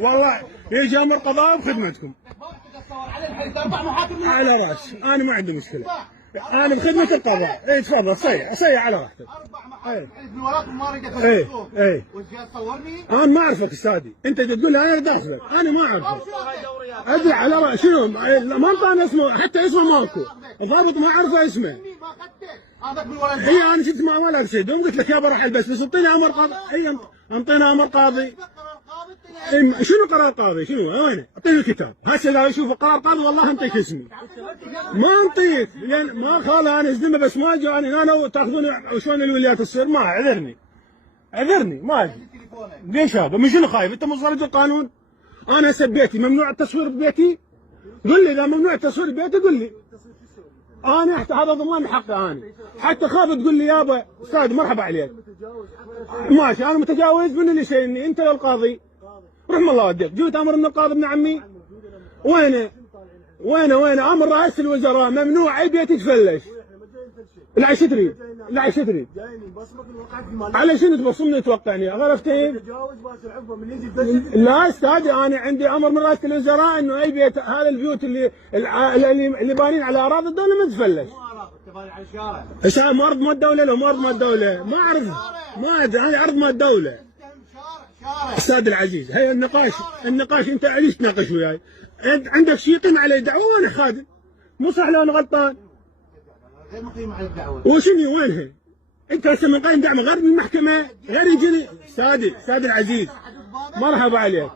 والله يجي امر قضاء بخدمتكم. على راسي، انا ما عندي مشكله، انا بخدمه القضاء. اي تفضل صيح على راحتك. اي انا ما اعرفك استاذي، انت تقول لي انا داخلك، انا ما اعرفك. ادري على راسي شنو؟ ما انطاني اسمه، حتى اسمه ماكو، الضابط ما اعرفه اسمه. هي انا شفت ما ولد شيء، دوم قلت لك يا بروح البس، بس انطيني امر قاضي. هي انطينا امر قاضي. شنو قرار قاضي؟ شنو وينه؟ اعطيني الكتاب، هسه اذا اشوف قرار قاضي والله انطيك اسمي. ما انطيك لان ما خالي انا ازلمه، بس ما جاني انا تاخذوني شلون الولايات تصير. ما اعذرني ما ادري. ليش هذا؟ من شنو خايف؟ انت مصدر القانون؟ انا هسه ببيتي ممنوع التصوير ببيتي؟ قل لي اذا ممنوع التصوير ببيتي قل لي. انا هذا ضمان حقي انا، حتى خاف تقول لي يابا استاذ مرحبا عليك. ماشي انا متجاوز، من اللي شايلني؟ انت والقاضي. رحم الله والديك، جيت امر من القاضي ابن عمي. وينه امر رئيس الوزراء ممنوع اي بيت يتفلش. لا ايش تريد؟ على شنو تبصمني توقعني؟ غير افتهم. لا استاذي انا عندي امر من رئيس الوزراء انه اي بيت، هذا البيوت اللي بانين على اراضي الدوله ما تفلش. ارض مال الدوله لو ارض مال الدوله ما اعرف، ما ادري انا ارض مال الدوله. استاذ العزيز هي النقاش انت ليش تناقش وياي؟ عندك شيء يقيم علي دعوه وانا خادم، مو صح لو انا غلطان؟ غير مقيمه على الدعوه. وشنو وينها؟ انت هسه من قايم دعوه غير من المحكمه، غير يجيني استاذ العزيز مرحبا عليك.